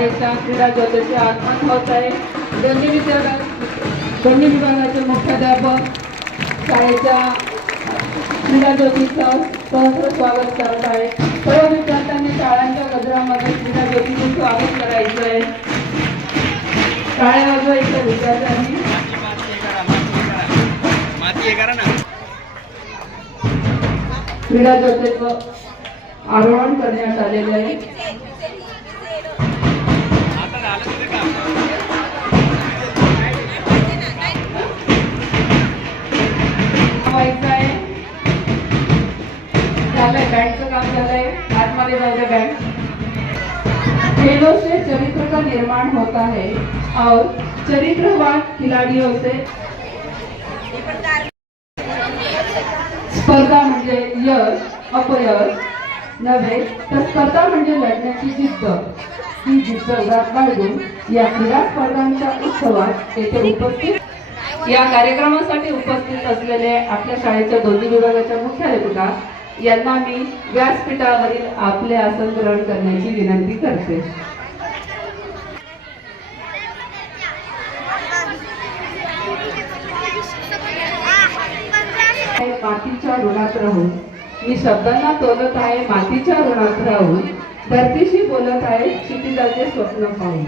शाळेच्या क्रीडा ज्योतीचे आगमन होत आहे। दोन्ही विभागाचे मुख्याध्यापक शाळेच्या क्रीडा ज्योतीचं सहर्ष स्वागत करत आहे। सर्व विद्यार्थ्यांनी शाळांच्या गजरामध्ये क्रीडा ज्योतीचे स्वागत करायचं आहे। टाळ्या वाजवायच्या विद्यार्थ्यांनी। क्रीडा ज्योतीचं आरोहण करण्यात आलेले आहे। बँडचं काम झालंय, आतमध्ये जाऊ दे बँड। खेलों से चरित्र का निर्माण होता है और चरित्रवान खिलाड़ियों से स्पर्धा म्हणजे यश अपयश नव्हे तर स्पर्धा म्हणजे लढण्याची जिद्द। ही जिद्द उरात बाळगून या क्रीडा स्पर्धांच्या उत्सवात येथे उपस्थित या कार्यक्रमासाठी उपस्थित असलेले आपल्या शाळेच्या दोन्ही विभागाच्या मुख्याध्यापिका यांना मी व्यासपीठावरील आपले आसन ग्रहण करण्याची विनंती करते। मातीच्या ऋणात राहून मी शब्दांना तोलत आहे, मातीच्या ऋणात राहून धरतीशी बोलत आहे, क्षितिजाचे स्वप्न पाहून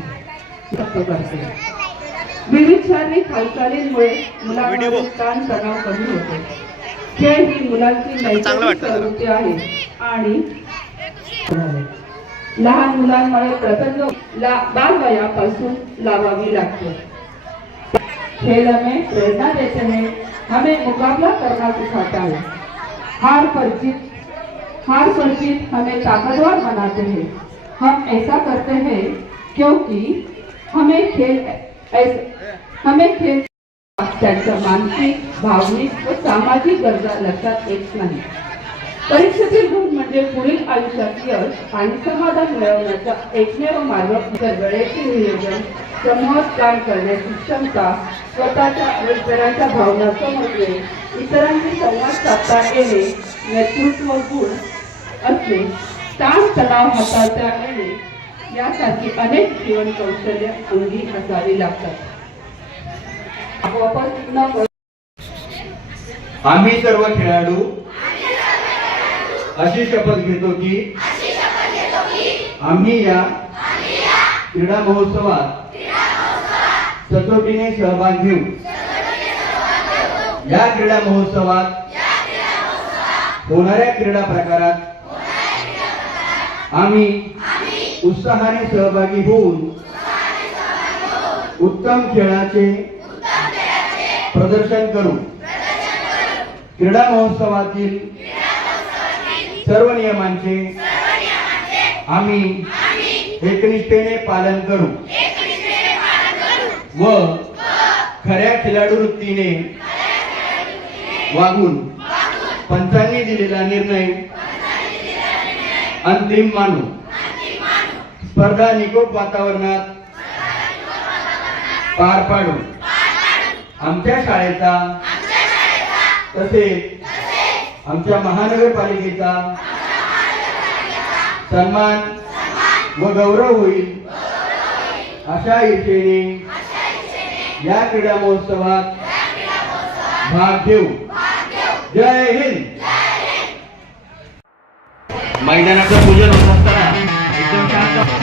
करते। विविध शारीरिक हालचालींमुळे मुलांमध्ये ताण तणाव कमी होतो। खेळ ही मुलांची नैसर्गिक प्रवृत्ती आहे आणि लहान मुलांमुळे प्रसंग बालवयापासून लावावी लागते। खेल हमें प्रेरणा देते हैं, हमें मुकाबला करना सिखाता है। हार पर जीत हमें ताकतवर बनाते हैं। हम ऐसा करते हैं क्योंकि हमें खेल त्यांच्या मानसिक भावनिक व सामाजिक गरजा लक्षात येत नाही। परीक्षेतील गुण म्हणजे पुढील आयुष्यात यश आणि समाधान मिळवण्याचा एकमेव मार्ग। वेळेचे नियोजन, समूहात काम करण्याची क्षमता, स्वतःच्या व इतरांच्या भावना समजणे, इतरांशी संवाद साधता येणे, नेतृत्व गुण असणे, ताण तणाव हाताळता येणे यासारखी अनेक जीवन कौशल्य अंगी असावी लागतात। आम्ही सर्व खेळाडू अशी शपथ घेतो की आम्ही या क्रीडा महोत्सवात सचोटीने सहभाग घेऊ। या क्रीडा महोत्सवात होणाऱ्या क्रीडा प्रकारात आम्ही उत्साहाने सहभागी होऊन उत्तम खेळाचे प्रदर्शन करू। क्रीडा महोत्सवातील सर्व नियमांचे आम्ही एकनिष्ठेने पालन करू व खऱ्या खिलाडू वृत्तीने वागून पंचांनी दिलेला निर्णय अंतिम मानू। स्पर्धा निकोप वातावरणात पार पाडू। आमच्या शाळेचा तसेच आमच्या महानगरपालिकेचा सन्मान व गौरव होईल अशा इच्छेने या क्रीडा महोत्सवात भाग घेऊ। जय हिंद। मैदानाचं पूजन होत असताना एकदम शांत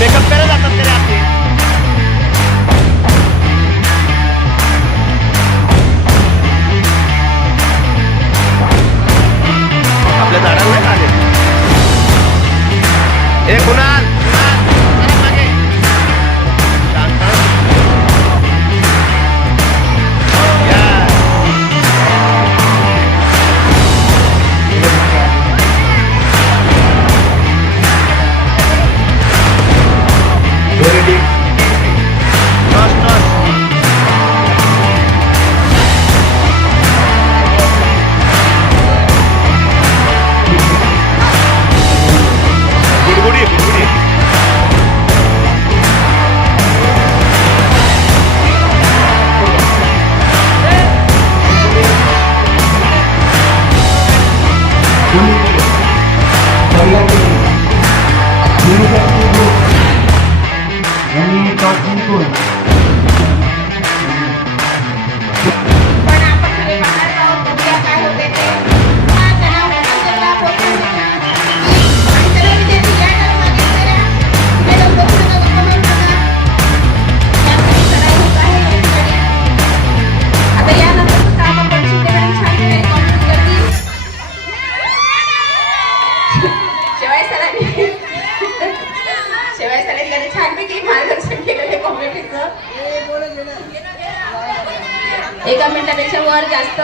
मेकअप करे जातात तरी आपल्या झाडावर आले। हे कुणाल गुण. पण आपण सगळे बाहेर जाऊन बघूया काय होते ते. हा तणाव उचलला, पोचला. आणि चला विद्यार्थी या ठरावाने करा. मॅडम बघू नका, comment करा. यासाठी सराव होत आहे या ठिकाणी. आता यानंतर सुद्धा आपण बक्षीस देणारी छान देणारी complete करतील. शिवाय सरांनी त्यांनी छानपैकी मार्गदर्शन केलेले कॉमेडीचं. 1 मिनिटापेक्षा वर जास्त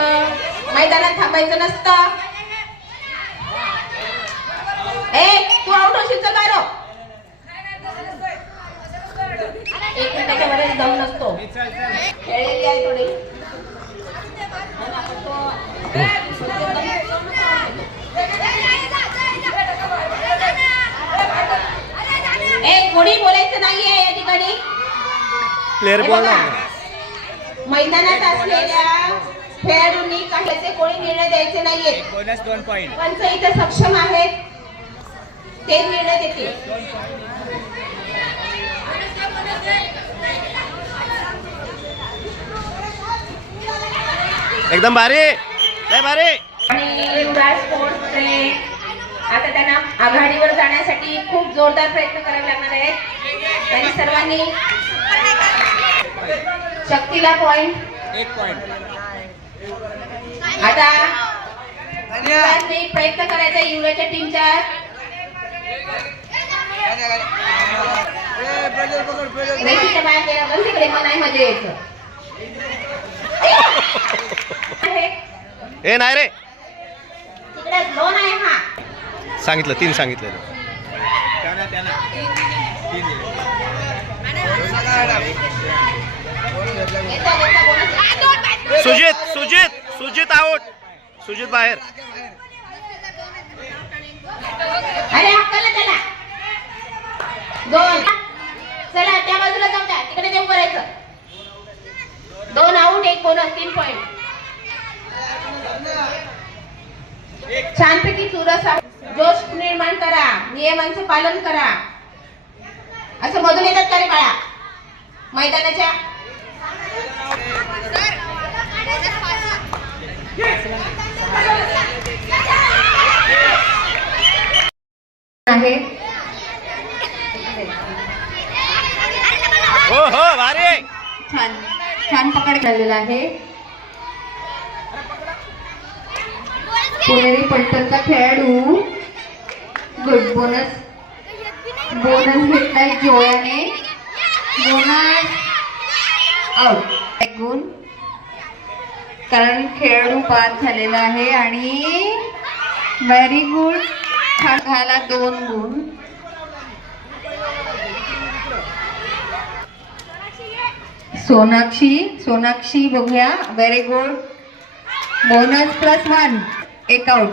मैदानात थांबायचं नसतं. तू आउट होशील तर काय रो. 1 मिनिटाच्या वरच दम नसतो. खेळलेली आहे थोडी. कोणी बोलायचं नाहीये या ठिकाणी. प्लेयर बॉल मैदानात असलेल्या खेळाडूंनी काहीचे कोणी निर्णय द्यायचे नाहीये. Bonus 2 point. पंच इथे सक्षम आहेत, ते निर्णय देतील. एकदम भारी, लय भारी. आणि युवराज स्पोर्ट्सचे आता त्यांना आघाडीवर जाण्यासाठी खूप जोरदार प्रयत्न करावे लागणार आहेत. त्यांनी सर्वांनी शक्तीला पॉइंट. 1 पॉइंट. आता युवराजने प्रयत्न करायचा युवराजच्या टीमच्या. रेषेच्या बाहेर गेला पण तिकडे पण नाही मजा यायचं. ए नाही रे, तिकडे लोन आहे. हा सांगितलं 3 सांगितलं. सुजित सुजित सुजित आउट. सुजित बाहेर. अरे हक्काला त्याला 2. चला त्या बाजूला जाऊ द्या, तिकडे देऊ करायचं. 2 आउट 1 बोनस 3 पॉइंट. छानपैकी चुरस जोश निर्माण करा, नियमांचे पालन करा. असं मधून येतात का रे बाळा मैदानाच्या. आहे हो हो भारी. छान छान पकड झालेला आहे. पुणेरी पलटणचा खेळाडू गुड. बोनस घेतलाय जोयाने. Bonus out. 1 गुण, कारण खेळाडू बाद झालेला आहे. आणि व्हेरी गुड. झाला 2 गुण. सोनाक्षी बघूया. Very good. बोनस +1. 1 आउट.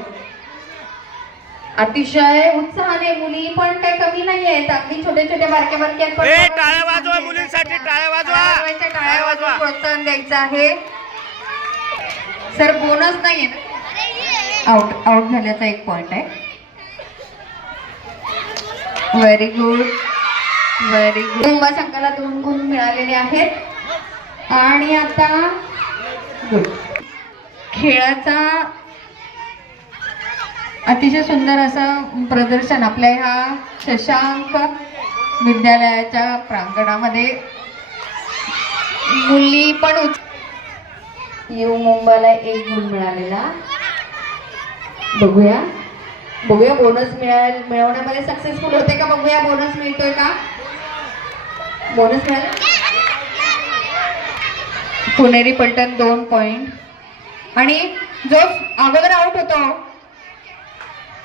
अतिशय उत्साहाने मुली पण काही कमी नाही आहेत. अगदी छोटे छोटे बारक्या बारक्या टाळ्या वाजवा मुलींसाठी, टाळ्या वाजवा. टाळ्या वाजवा प्रोत्साहन द्यायचं आहे. सर बोनस नाहीये ना. आउट झाल्याचा 1 पॉइंट आहे. Very good very good. Mumba संघाला 2 गुण मिळालेले आहेत. आणि आता गुड. खेळाचा अतिशय सुंदर असं प्रदर्शन आपल्या ह्या शशांक विद्यालयाच्या प्रांगणामध्ये मुली पण. यू मुंबईला 1 गुण मिळालेला. बघूया बोनस मिळवण्यामध्ये सक्सेसफुल होते का बघूया. बोनस मिळतोय का. बोनस मिळाला. पुणेरी पलटण 2 पॉइंट. आणि जो अगोदर आउट होतो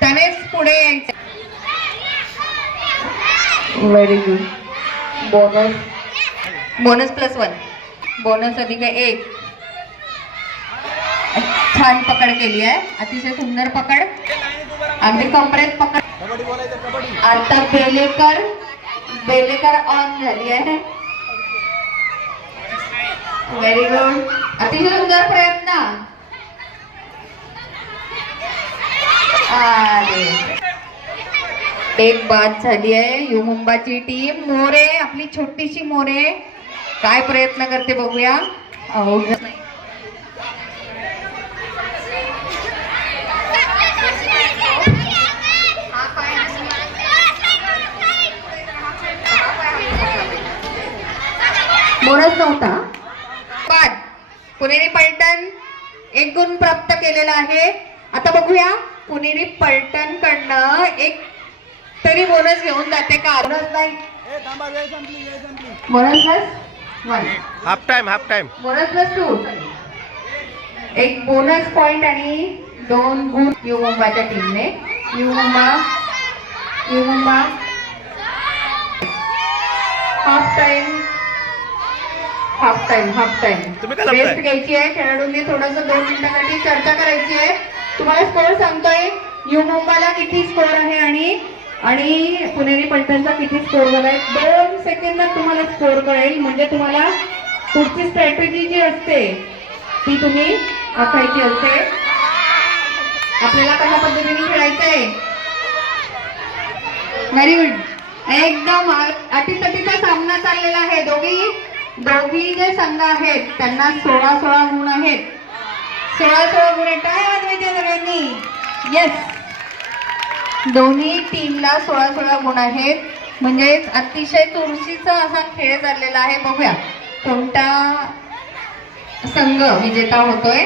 त्यानेच पुढे यायचं. Very good. बोनस +1. बोनस अधिक 1. छान पकड केली आहे. अतिशय सुंदर पकड. अगदी कमरेत पकड. आता बेलेकर ऑन झाली आहे. Very good. अतिशय सुंदर प्रयत्न. एक बाद झाली आहे. You मुंबाची team. मोरे आपली छोटीशी मोरे काय प्रयत्न करते बघूया. बोनस नव्हता. पण पुणेरी पलटण 1 गुण प्राप्त केलेला आहे. आता बघूया पुणेरी पलटण कडनं एक तरी बोनस घेऊन जाते का. बोनस नाही, bonus plus 1, half time bonus plus 2, एक बोनस पॉइंट आणि 2 गुण यू मुंबाच्या टीमने. यू मुंबा हाफ टाइम तुम्ही काय लपताय? रेस्ट घ्यायची आहे. खेळाडूंनी थोडस 2 मिनिटांसाठी चर्चा करायची आहे. तुम्हाला स्कोर सांगतोय. यू मुंबाला किती स्कोर आहे आणि पुणेरी पलटणचा किती स्कोर झालाय. 2 सेकंदात तुम्हाला स्कोर कळेल. म्हणजे तुम्हाला पुढची स्ट्रॅटेजी जी असते ती तुम्ही आखायची असते. आपल्याला कशा पद्धतीने खेळायचंय. Very good. एकदम अटीतटीचा सामना चाललेला आहे. दोघी जे संघ आहेत त्यांना 16 गुण आहेत. 16 गुण आहेत. काय वाजवायचे सगळ्यांनी. येस, दोन्ही टीमला 16 गुण आहेत. म्हणजेच अतिशय चुरशीचा असा खेळ चाललेला आहे. बघूया कोणता संघ विजेता होतोय.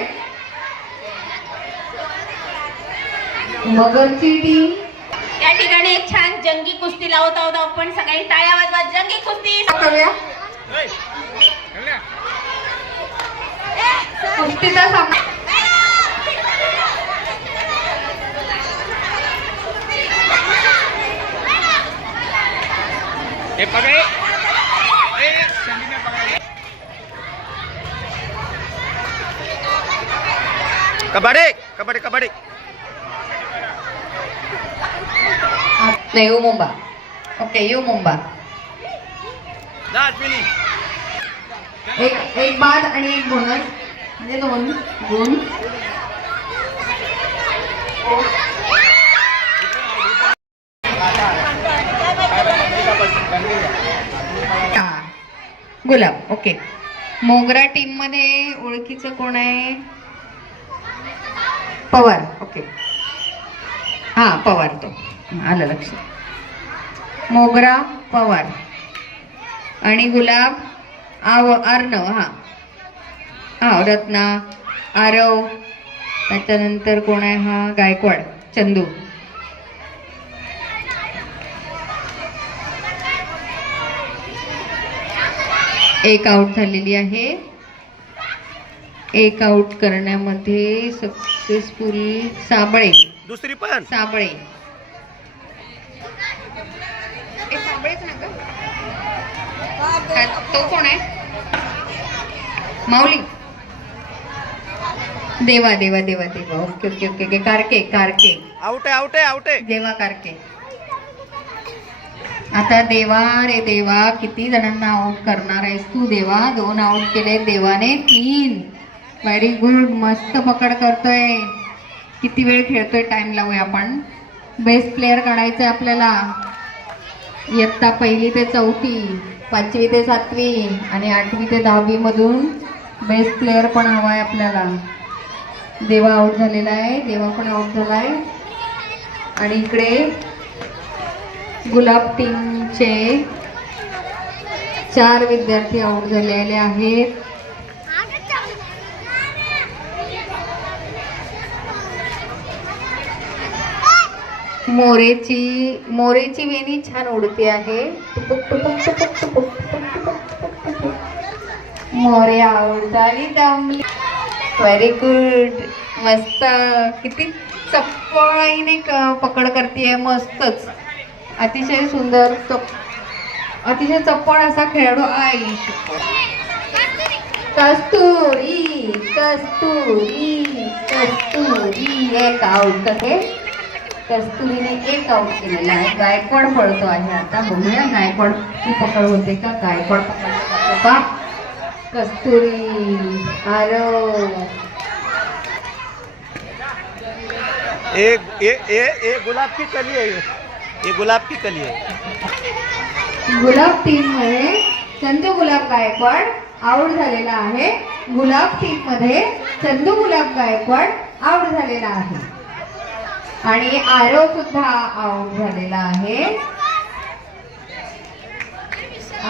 मगरची टीम. या ठिकाणी एक छान जंगी कुस्ती लावत आहोत आपण. सगळ्यांनी टाळ्या वाजवा. जंगी कुस्ती करूया. कुस्तीचा सामना. कबड्डी नाही, you Mumba. Okay, you Mumba. एक बाद आणि एक बोनस म्हणजे 2 गुण. गुलाब. ओके, मोगरा टीम मध्ये ओळखीचं कोण आहे. पवार. ओके, हा पवार, तो आलं लक्षात. मोगरा पवार आणि गुलाब अर्णव. हा रत्ना आरव. त्याच्यानंतर कोण आहे हा गायकवाड चंदू. एक आउट झालेली आहे. एक आउट करण्यामध्ये सक्सेसफुल साबळे. दुसरी पण साबळे. साबळेच ना ग. तो कोण आहे. माऊली. देवा. ओके. कारके. आउट आहे. देवा कारके. आता देवा रे देवा, किती जणांना आउट करणार आहेस तू देवा. 2 आउट केले देवाने. 3. Very good. मस्त पकड करतोय. किती वेळ खेळतोय टाइम लावूया आपण. बेस्ट प्लेअर काढायचंय आपल्याला. इयत्ता 1ली ते 4थी, 5वी ते 7वी आणि 8वी ते 10वी मधून बेस्ट प्लेअर पण हवाय आपल्याला. देवा आउट झालेला आहे. देवा पण आउट झालाय. आणि इकडे गुलाब टीमचे 4 विद्यार्थी आउट झालेले आहेत. मोरेची वेणी छान उडते आहे. मोरे आउट झाली. दमली. Very good. मस्त. किती चप्पळीने पकड करते. मस्तच. अतिशय सुंदर. अतिशय चप्पळ असा खेळाडू आहे. कस्तुरी. एक आउट. कस्तुरीने एक आउट केलेला आहे. गायकवाड पळतो आहे. आता बघूया गायकवाड ची पकड होते का. गायकवाड पकडतो का. कस्तुरी आरो. गुलाब की कली है. ये गुलाब की कली है. गुलाब टीम मध्ये चंदू गुलाब गायकवाड आउट झालेला आहे. गुलाब टीम मध्ये चंदू गुलाब गायकवाड आउट झालेला आहे आणि आरव सुद्धा आउट झालेला आहे.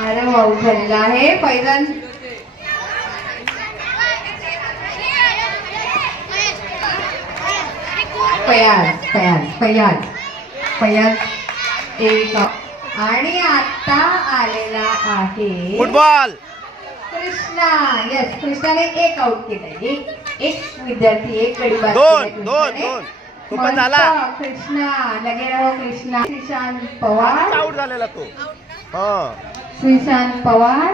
आरव आउट झालेला आहे. फैजान फयाज एक आणि आता आलेला आहे फुटबॉल. कृष्णा. यस, कृष्णाने एक आउट केलंय. एक विद्यार्थी एक गडी बाद दोन केलाय दोन कृष्णाने. दोन खूपच झाला. मस्त, कृष्णा लगे रहो. कृष्णा. श्रीशांत पवार आउट झालेला तो. हा श्रीशांत पवार.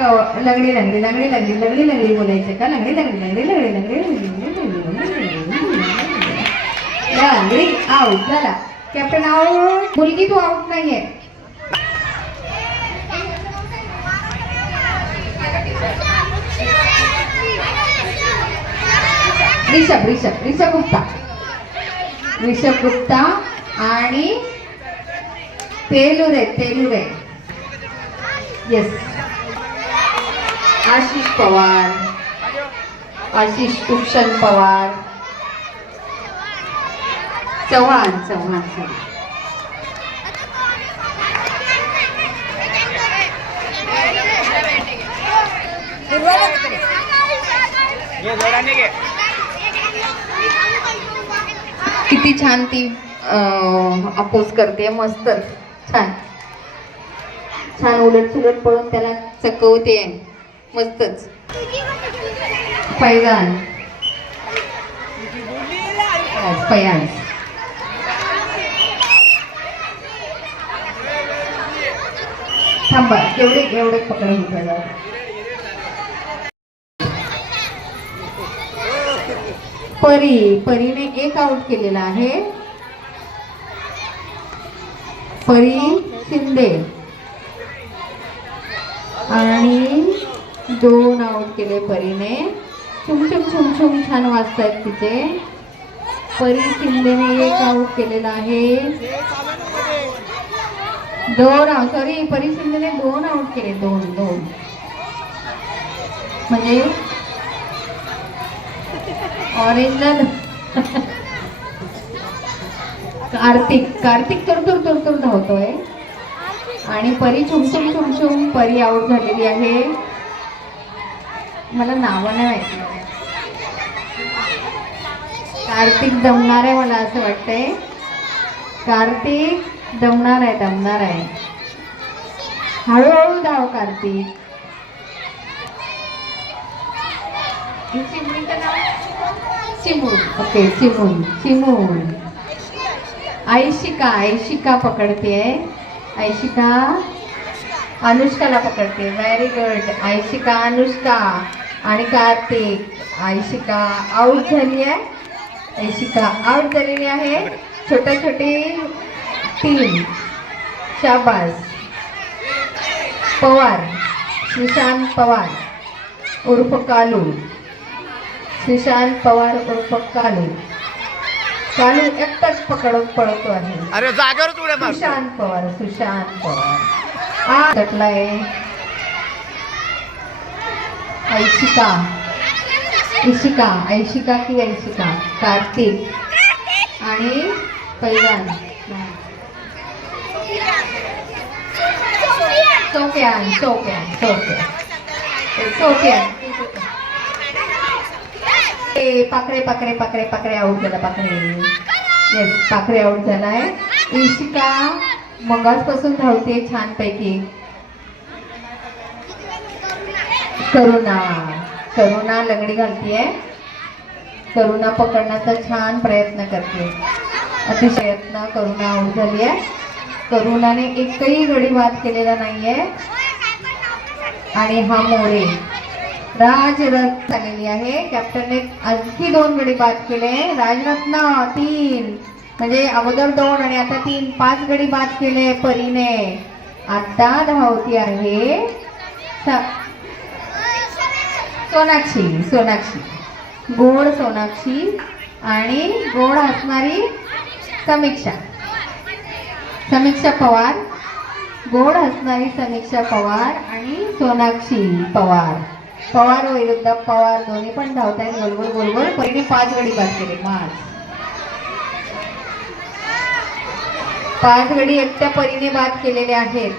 लंगडी लंगडी लंगडी लंगडी लंगडी लंगडी बोलायचं का? लंगडी लंगडी लंगडी लंगडी लंगडी लंगडी आउट झाला. Captain out. मुलगी तू आउट नाहीये. ऋषभ गुप्ता आणि तेलुरे. येस, आशिष पवार, आशिष भूषण पवार, चव्हाण. किती छान ती अपोज करते. मस्त, छान उलट सुलट पळून त्याला चकवते. मस्तच. फैजान थांबा. एवढे पकडून घ्यायला. परीने एक आउट केलेला आहे. परी शिंदे आणि 2 आउट केले परीने. छुम छान वाजतायत तिचे. परी शिंदेने एक आउट केलेला आहे. 2 सॉरी, परी शिंदेने 2 आउट केले. 2 म्हणजे ऑरेंजला कार्तिक तुर धावतोय आणि परी छुम परी आउट झालेली आहे. मला नावं नाही माहिती. कार्तिक दमणार आहे मला असं वाटतंय. कार्तिक दमणार आहे. हळूहळू धाव कार्तिक. चिमून. ओके, चिमून. आयशिका पकडते. आयशिका अनुष्काला पकडते. Very good. आयशिका, अनुष्का आणि कार्तिक. आयशिका आउट झाली आहे. आयशिका आउट झालेली आहे. छोटी टीम. शाबास. पवार, श्रीशांत पवार उर्फ कालू. श्रीशांत पवार उर्फ कालू एकटाच पकडत पळतो आहे. अरे जागेवर उड्या मार. सुशांत पवार आ तटलाय. ऐशिका कार्तिक आणि पैजान. सोफियान. पाखरे आउट झाला. येस, पाखरे आउट झालाय. ईशिका मगासपासून धावते छानपैकी. करुणा लंगडी घालतीये. करुणा पकडण्याचा छान प्रयत्न करते. अतिशय प्रयत्न. करुणा आउट झाली आहे. करुणाने एकही गडी बाद केलेला नाहीये. आणि हा मोरे राजरत्न झालेली आहे. कॅप्टनने आणखी 2 गडी बाद केले. राजरत्न 3 म्हणजे अगोदर 2 आणि आता 3, 5 गडी बाद केले परीने. आता धावती आहे सोनाक्षी. गोड सोनाक्षी आणि गोड हसणारी समीक्षा पवार. गोड हसणारी समीक्षा पवार आणि सोनाक्षी पवार. पवार विरुद्ध पवार दोन्ही पण धावतायत गोलगोल गोलगोल. परीने 5 गडी बाद केले. 5 गडी एकट्या परीने बाद केलेले आहेत.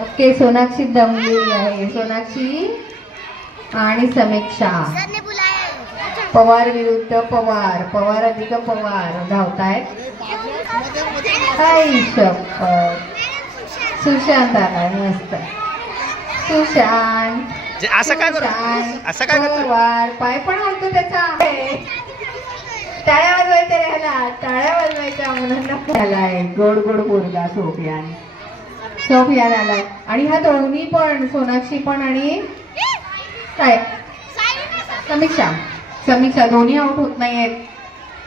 ओके, सोनाक्षी दमलेली आहे. सोनाक्षी आणि समीक्षा. पवार विरुद्ध पवार. पवार अधिक पवार धावतायत. आई शपथ. सुशांत आलाय. मस्त सुशांत. असं काय करू असं काय करतो पवार पाय पण हलतो त्याचा. टाळ्या वाजवायच्या राहिला. टाळ्या वाजवायच्या मुलांना आलाय. गोड गोड पोरगा सोफियान. सोफियान आलाय. आणि हा दोन्ही पण सोनाक्षी पण आणि काय समीक्षा. समीक्षा दोन्ही आउट होत नाहीयेत.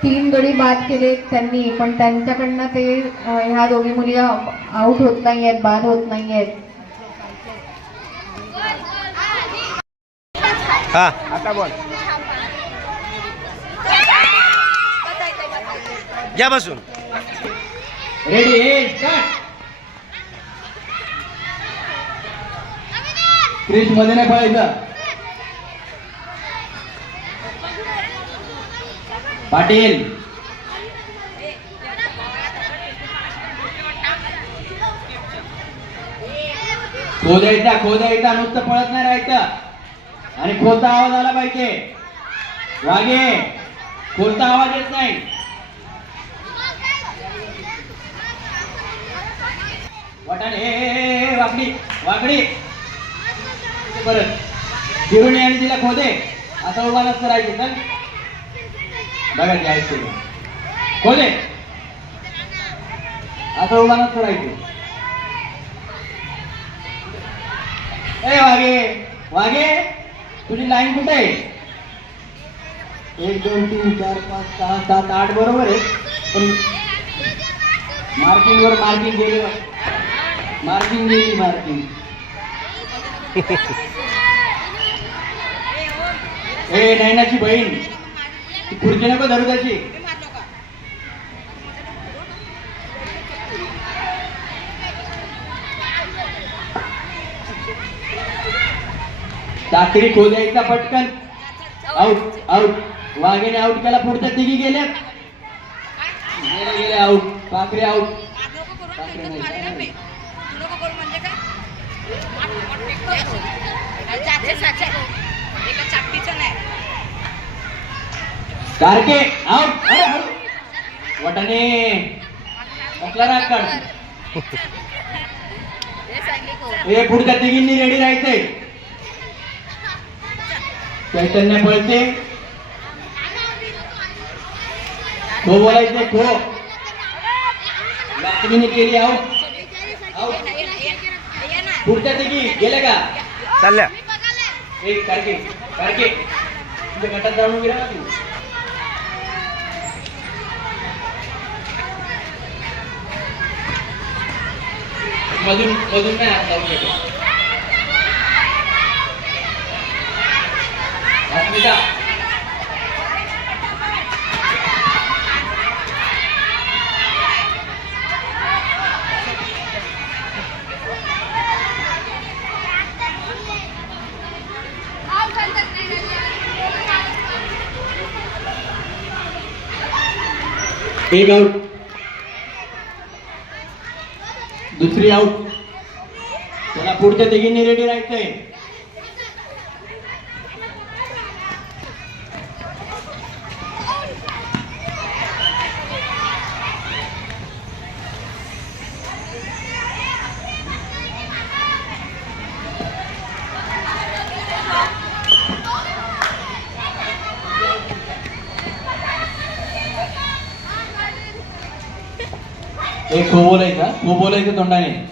3 गडी बाद केले त्यांनी, पण त्यांच्याकडनं ते ह्या दोघी मुली आउट होत नाहीयेत, बाद होत नाहीयेत. हा आता बोल. घ्या बसून. रेडी क्रिश मध्ये नाही पळायचं. पाटील खोदायचा नुसतं पळत नाही राहायचं. आणि खोलता आवाज आला पाहिजे. वागे खोलता आवाज येत नाही. वाटाणे वाकडी वाकडी परत फिरून आणि तिला खोदे. आता उभा नसतं राहायचे. चल बघा ते ऐकते खोदे. आता उभा नसतं राहायचे. ए वागे वागे तुझी लाईन कुठे आहे? 1 2 3 4 5 6 7 8 बरोबर आहे. पण मार्किंग वर मार्किंग गेली. मार्किंग गेली मार्किंग. ए नैनाची बहीण ती खुर्ची नको धरू त्याची. टाकरी खोदायचा पटकन. Out out. वाघेने आउट केला. पुढच्या तिघी गेल्या. गेले आउट. टाकरी आउट. कारके आउट. वटाने कसला राग काढ. हे पुढच्या तिघींनी रेडी राहायचंय. चैतन्य पळते. खो बोलायचे खो. लक्ष्मीने केली आउट. आउट. पुढच्या तिघी गेल्या का चालल्या. एक कारके कारके तुझ्या गटात जाऊन उभी राहा तू. मधून मधून नाही हात लावू शकत. अस्मिता एक आउट. दुसरी आउट. त्याला पुढच्या तिघींनी रेडी राहायचंय. एक खो बोलायचं तोंडाने.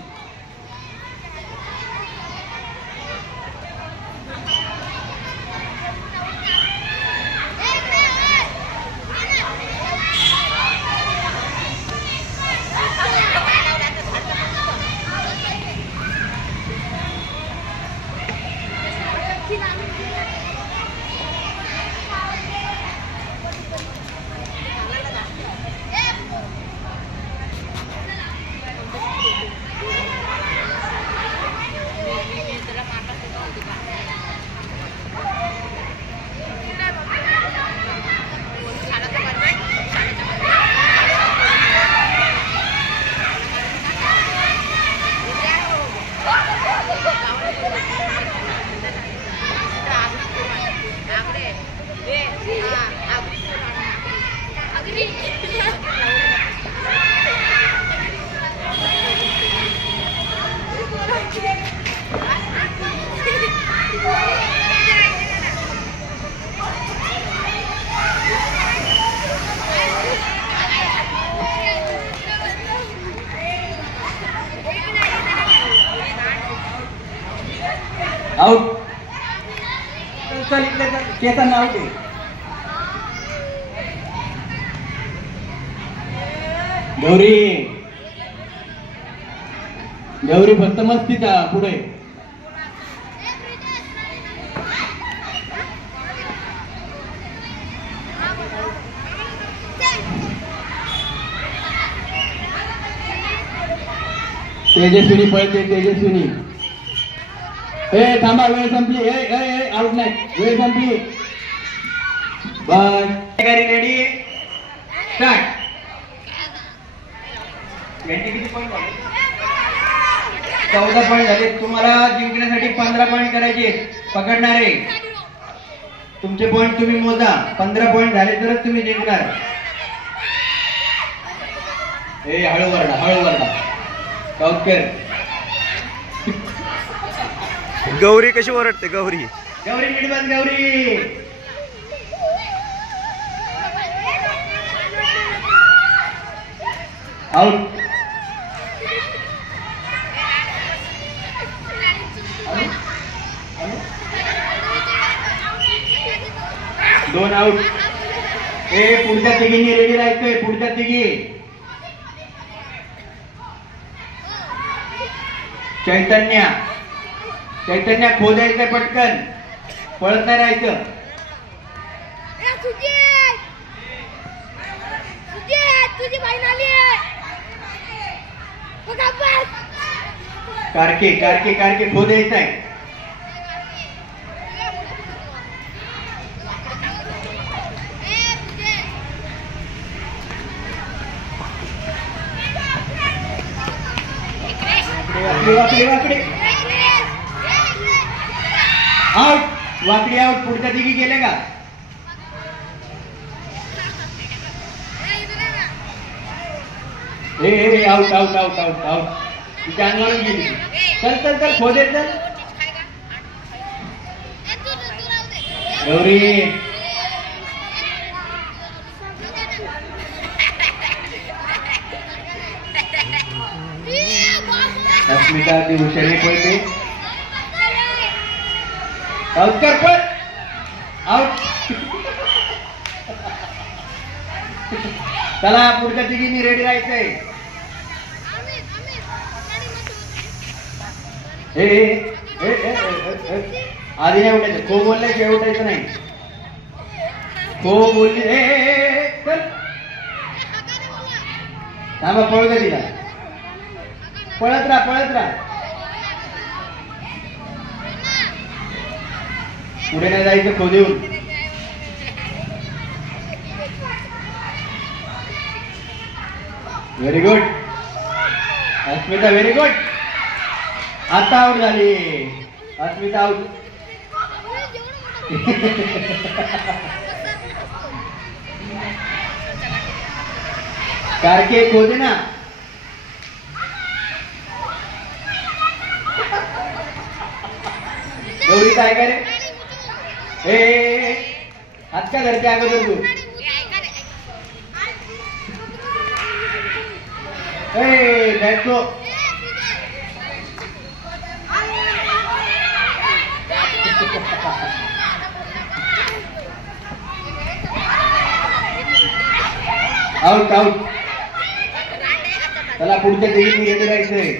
चल इकडे चल. केतन नाव दे. गौरी गौरी फक्त मस्तीचा पुढे. तेजस्विनी पळते तेजस्विनी. थांबा वेळ संपली. आउट नाही वेळ संपली. बस रेडी स्टार्ट. यांचे किती पॉईंट झाले? 14 पॉईंट झाले. तुम्हाला जिंकण्यासाठी 15 पॉईंट करायचे. पकडणारे तुमचे पॉईंट तुम्ही मोजा. 15 पॉईंट झाले तरच तुम्ही जिंकणार. हळू वरडा काउंट कर. गौरी कशी ओरडते गौरी. नीट बस गौरी. आउट. दोन आउट. पुढच्या तिघींनी रेडी राहायचंय. पुढच्या तिघी. चैतन्य खोदायचं पटकन. पळत नाही राहायचं. कारके खोदायचं आहे. वाकडे आउट. वाकडी आउट. पुढच्या दिगी गेले का? आउट. तिच्या अंगावरून गेली. चल खोदे चल. गौरी अस्मिता ती हुशारी पळते. आउट कर पण. आउट. चला पुढच्या तिघींनी रेडी राहायचंय. आधी नाही उठायचं. खो बोलल्याशिवाय उठायचं नाही. खो बोलली. चल थांबा. पळू का तिला. पळत राहा. पुढे नाही जायचं. खो देऊन. Very good Asmita. Very good. आता आउट झाली अस्मिता. आउट. कारके खोदे ना. गौरी काय करे. हात का धरते अगोदर तू. बैठो. आउट. चला पुढच्या दिवशी रेडी राहायचंय.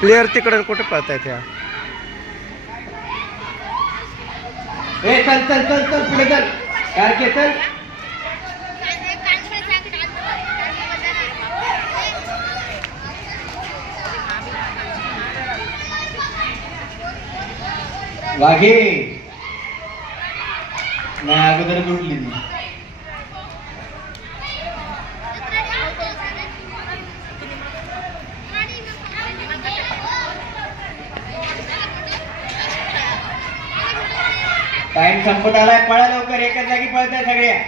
प्लेयर तिकडे कुठे पळतायत ह्या. चल पुढे चल. कारके चल. वाघे नाही अगोदरच उठली ती. टाइम संपत आलाय. पळा लवकर. एकाच जागी पळताय सगळ्या.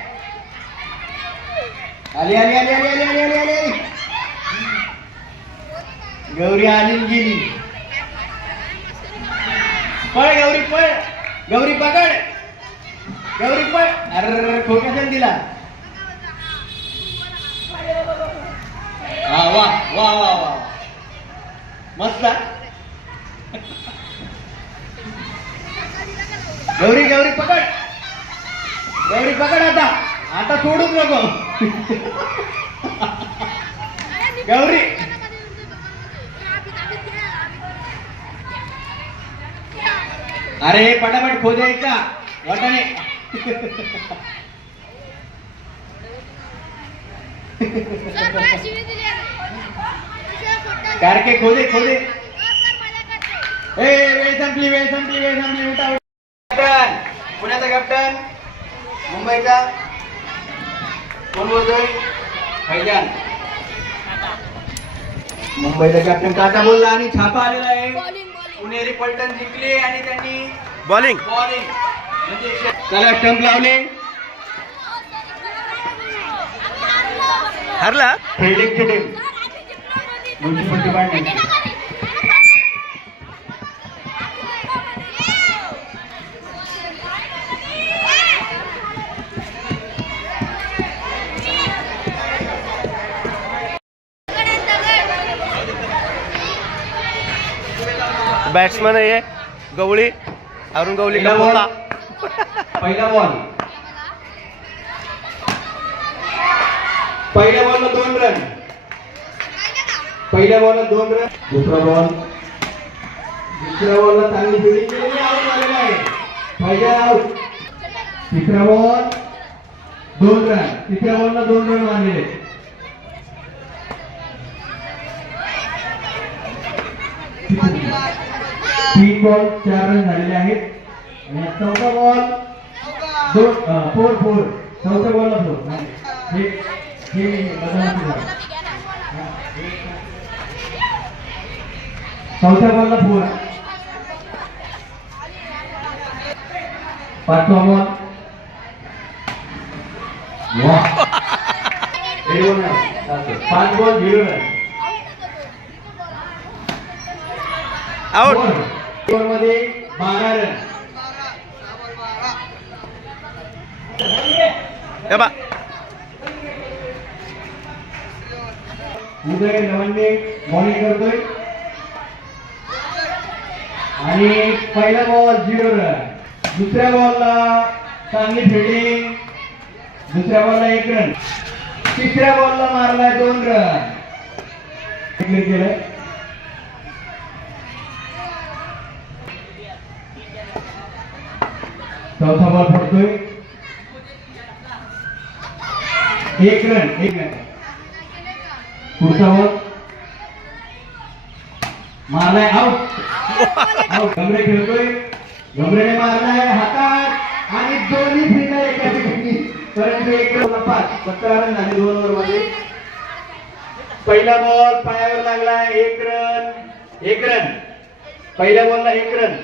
आली. गौरी आली गेली. पळ गौरी पळ. गौरी पकड. गौरी पण अरे खोक्याचा दिला. हा वा वा वा वा मस्त. गौरी गौरी पकड. गौरी पकड आता. आता सोडूच नको. गौरी अरे पटापट खोदे का वाटाणे. कारके खोदे खोदे. वेळ संपली वेळ संपली वेळ संपली. उठा कॅप्टन. पुण्याचा कॅप्टन. मुंबईचा कोण बोलतोय. फैजान. मुंबईचा कॅप्टन काटा बोलला आणि छापा आलेला आहे. पुणेरी पलटण जिंकली आणि त्यांनी बॉलिंग बॉलिंग त्याला स्टंप लावले. हरला. फिल्डिंगची टीम म्युन्सिपल डिपार्टमेंट. बॅट्समन आहे गवळी. अरुण गवळी का पोता. पहिला बॉल. पहिल्या बॉलला 2 रन. पहिल्या बॉलला 2 रन. दुसरा बॉल. दुसऱ्या बॉलला चांगली फिल्डिंग केली. आउट झालेला आहे. पहिला आउट. तिसरा बॉल 2 रन. तिसऱ्या बॉलला 2 रन मारलेले. तीन बॉल 4 रन झालेले आहेत. आणि चौथा बॉल 4. चौथ्या बॉलला 4. चौथ्या बॉलला 4. पाचवा बॉल. वा 5 बॉल 0 रन. आउट. मध्ये 12 रन. हे बा. उदय नवन्ने बॉलिंग करतोय आणि पहिला बॉल 0 रन. दुसऱ्या बॉलला चांगली फिल्डिंग. दुसऱ्या बॉलला 1 रन. तिसऱ्या बॉलला मारलाय 2 रन. क्लिअर केलंय. चौथा बॉल पडतोय. 1 रन. 1 रन. पुढचा बॉल मारलाय. आउट. आउट. गमरे खेळतोय. गमरेने मारलाय हातात आणि दोन्ही फिल्डर एका ठिकाणी. परंतु 1 रन. 5. 17 रन झाले 2 ओव्हर मध्ये. पहिला बॉल पायावर लागलाय. 1 रन. 1 रन. पहिल्या बॉलला 1 रन.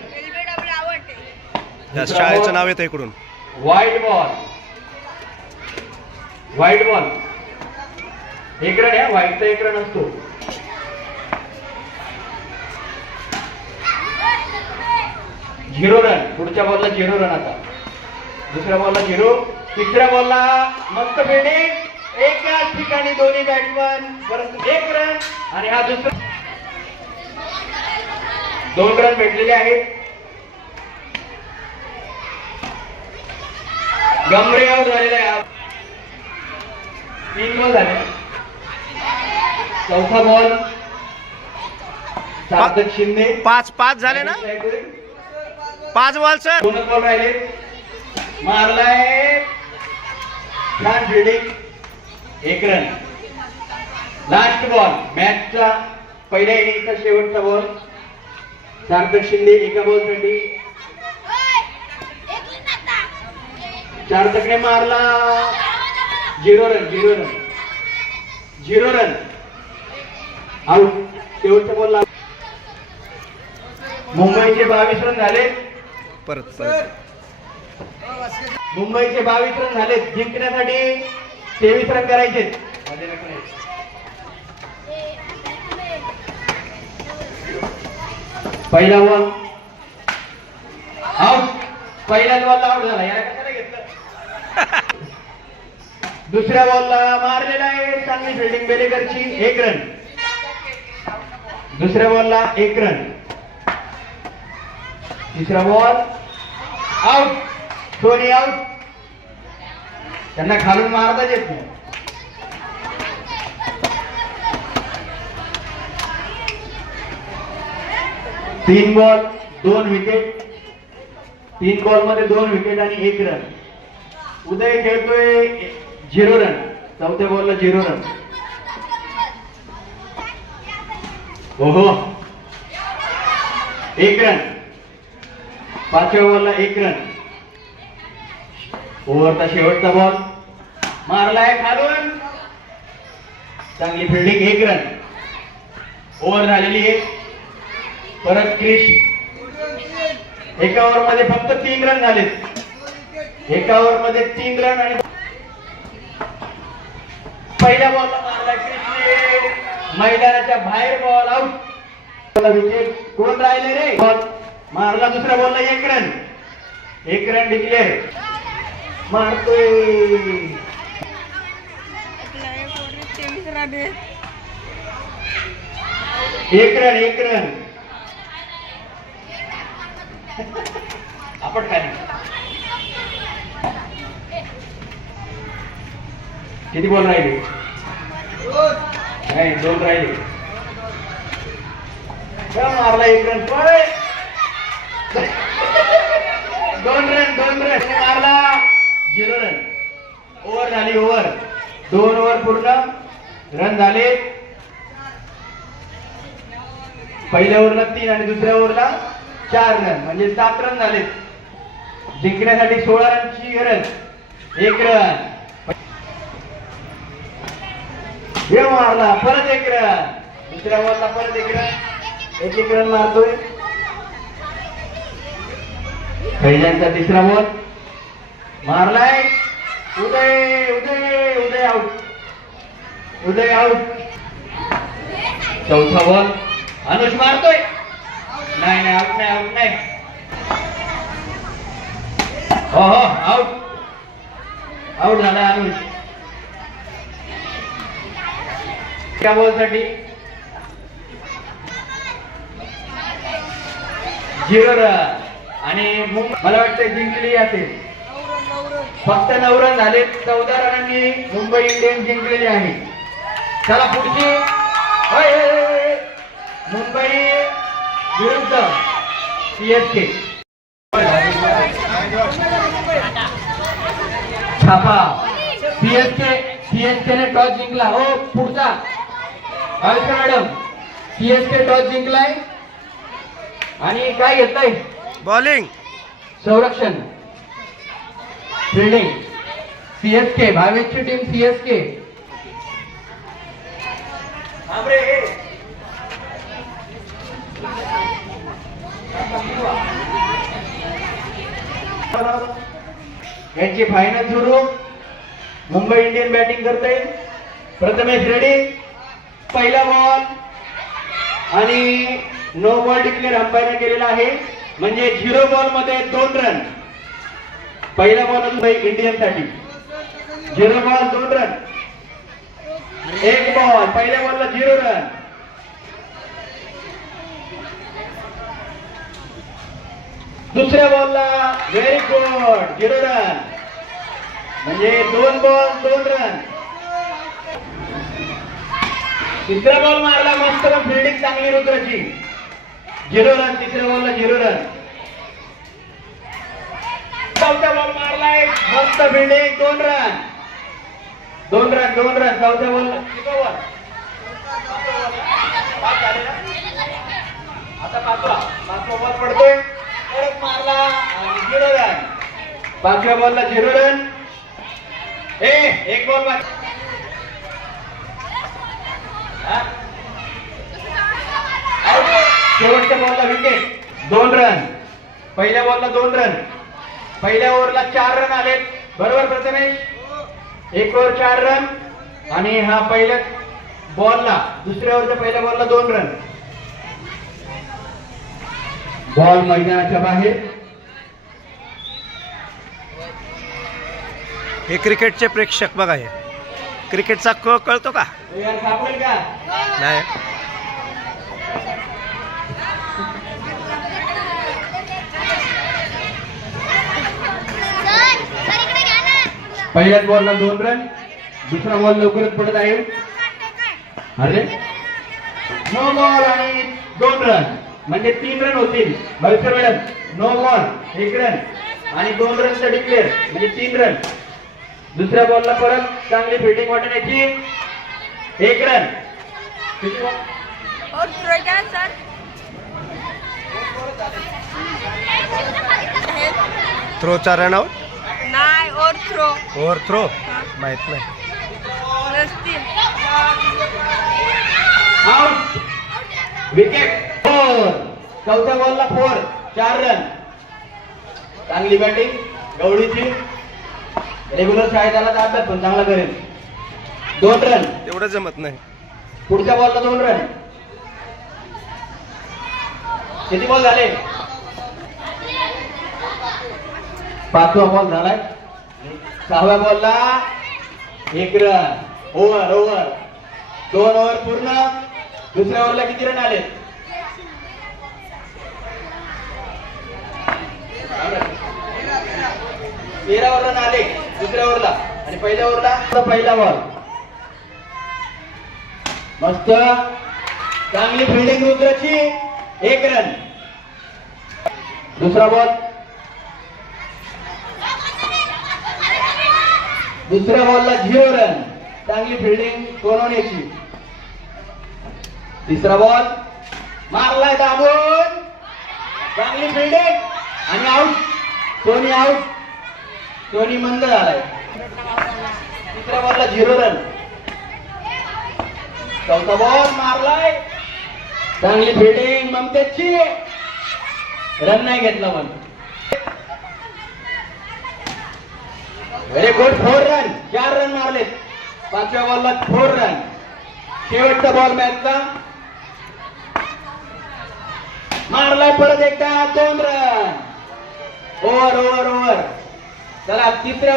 त्या शाळेचं नाव येतं इकडून. Wide ball. Wide ball 1 run आहे. वाईडचा 1 रन असतो. Zero run. पुढच्या बॉलला 0 रन. आता दुसऱ्या बॉलला 0. तिसऱ्या बॉलला मस्त फिल्डिंग. एकाच ठिकाणी दोन्ही बॅट्समन. परंतु 1 रन. आणि हा दुसरा 2 रन भेटलेले आहेत. गमरे आउट झालेला आहे. 3 बॉल झाले. चौथा बॉल. सार्थक शिंदे. 5 झाले ना. 5 बॉल सर. 2 बॉल राहिले. मारलाय. छान फिल्डिंग. 1 रन. Last ball. मॅचचा पहिल्या इनिंगचा शेवटचा बॉल. सार्थक शिंदे एका बॉलसाठी 4 तकडे मारला. 0 रन. 0 रन. 0 रन. आउट. शेवटच्या बॉलला मुंबईचे 22 रन झाले. परत मुंबईचे 22 रन झाले. जिंकण्यासाठी 23 रन करायचे. पहिला बॉल आउट. पहिल्याच बॉलला आउट झाला. याला कशाला घेतलं. दुसऱ्या बॉलला मारलेला आहे, चांगली फिल्डिंग बेलेकरची, 1 रन. दुसऱ्या बॉलला 1 रन. तिसरा बॉल आउट. धोनी आउट. त्यांना खालून मारता येत नाही. तीन बॉल 2 विकेट. 3 बॉल मध्ये 2 विकेट आणि 1 रन. उदय खेळतोय 0 रन. चौथ्या बॉलला 0 रन. ओहो 1 रन. पाचव्या बॉलला 1 रन. ओव्हरचा शेवटचा बॉल मारलाय खालून, चांगली फिल्डिंग, 1 रन. ओव्हर झालेली आहे. परत क्रिश. एका ओव्हर मध्ये फक्त 3 रन झालेत. एका ओव्हर मध्ये 3 रन आणि पहिल्या बॉलला मारलाय क्रिशने, मैदानाच्या बाहेर, बॉल आउट. विकेट. कोण राहिले रे? बॉल मारला. दुसऱ्या बॉलला 1 रन. 1 run declare. मारतोय 1 रन. 1 रन. आपण खाली किती बॉल राहिले? नाही, 2 राहिले. मारला 1 रन. 2 रन. 2 रन मारला. 0 रन. ओव्हर झाली. ओव्हर 2 ओव्हर पूर्ण. रन झाले. पहिल्या ओव्हरला 3 आणि दुसऱ्या ओव्हरला 4 रन, म्हणजे 7 रन झाले. जिंकण्यासाठी 16 रनची गरज. 1 रन. हे मारला. परत 1 रन. दुसऱ्या बॉलला परत 1 रन. 1 रन मारतोय. पहिल्यांचा तिसरा बॉल मारलाय. उदय. उदय. उदय आउट. उदय आउट. चौथा बॉल अनुष मारतोय. नाही नाही, आउट नाही. आउट नाही. हो हो, आउट. आउट झाला अनुष. त्या बॉलसाठी 0 रन. आणि मला वाटतं जिंकली असेल. फक्त 9 रन झाले. 14 रनांनी मुंबई इंडियन्स जिंकलेली आहे. चला पुढची. मुंबई विरुद्ध CSK. छापा. CSK ने टॉस जिंकला. हो पुढचा मॅडम. CSK टॉस जिंकलाय आणि काय घेतलंय? बॉलिंग. संरक्षण. फिल्डिंग. CSK. भावेशची टीम CSK. यांची फायनल सुरू. मुंबई इंडियन बॅटिंग करते. प्रथमेश रेडी. पहिला बॉल आणि नो बॉल डिक्लेअर अंपायरने केलेला आहे, म्हणजे 0 बॉल मध्ये 2 रन. पहिला बॉल मुंबई इंडियन साठी 0 बॉल 2 रन. 1 बॉल. पहिल्या बॉलला 0 रन. दुसऱ्या बॉलला व्हेरी गुड 0 रन, म्हणजे 2 बॉल 2 रन. तिसरा बॉल मारला मस्त, फिल्डिंग चांगली रुद्राची. 0 रन. तिसऱ्या बॉलला 0 रन. चौथा बॉल मारलाय मस्त, फिल्डिंग 2 रन. 2 run 2 run. चौथ्या बॉल आता पाचवा बॉल पडतोय. परत मारला आणि 0 रन. 5व्या बॉलला 0 रन. 1 बॉल बाकी. शेवटच्या बॉलला विकेट. 2 रन. पहिल्या बॉलला 2 रन. पहिल्या ओव्हरला 4 रन आले. बरोबर प्रथमेश? 1 over 4 run. आणि हा पहिल्या बॉलला, दुसऱ्या ओव्हरच्या पहिल्या बॉलला 2 रन. बॉल मैदानाच्या बाहेर. हे क्रिकेटचे प्रेक्षक बघा, हे क्रिकेटचा कळतो का? यार सापडेल का? नाही. पहिल्याच बॉलला 2 रन, दुसरा बॉल लवकरच पडत आहे. अरे नो बॉल आणि 2 रन म्हणजे 3 रन होतील. भविष्य मॅडम, नो बॉल 1 रन आणि 2 रनचं डिक्लेअर म्हणजे 3 रन. दुसऱ्या बॉलला परत चांगली फिल्डिंग वाटण्याची, 1 रन. किती बॉल? थ्रोचा रन आउट, नाही और थ्रो ओव्हर थ्रो माहित नाही. Out, wicket. 4. चौथ्या बॉलला 4, 4 रन. चांगली बॅटिंग गवळीची. रेग्युलर शाळेत आला तर अभ्यास पण चांगला करेल. 2 रन. तेवढं जमत नाही. पुढच्या बॉलला 2 रन. किती बॉल झाले? 5वा बॉल झालाय. 6व्या बॉलला 1 रन. ओव्हर 2 ओव्हर पूर्ण. दुसऱ्या ओव्हरला किती रन आले? 13 रन आले दुसऱ्या ओव्हरला. आणि पहिल्या ओव्हरला पहिला बॉल. मस्त चांगली फिल्डिंग रुद्राची, 1 रन. दुसरा बॉल. दुसऱ्या बॉलला 0 रन. चांगली फिल्डिंग सोनवण्याची. तिसरा बॉल मारलाय दाबून, चांगली फिल्डिंग आणि आउट. Sony out. सोनी मंद झालाय. तिसऱ्या बॉलला 0 रन. चौथा बॉल मारलाय, चांगली फिल्डिंग ममतेची, रन नाही घेतला पण. Very good. 4 रन. 4 रन मारलेत. 5व्या बॉलला 4 रन. शेवटचा बॉल मॅचचा. मारलाय परत एकदा, 2 रन. ओव्हर. चला तिसऱ्या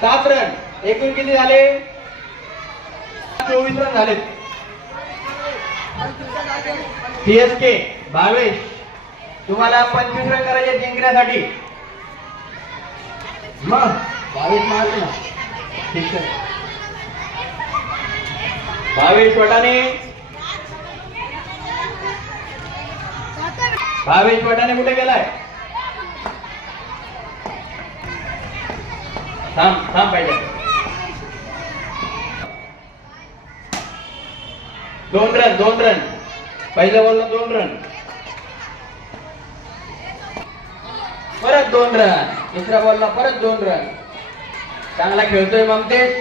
7 रन. एकूण किती झाले? 24 रन झालेत. सीएसके भावेश, तुम्हाला 25 रन करायचे जिंकण्यासाठी. मग भावेश मारले ना. ठीक आहे. भावेश वटाने कुठे गेलाय? थांब पाहिजे. 2 रन. पहिल्या बॉलला 2 रन. परत 2 रन. दुसऱ्या बॉलला परत 2 रन. चांगला खेळतोय ममतेश.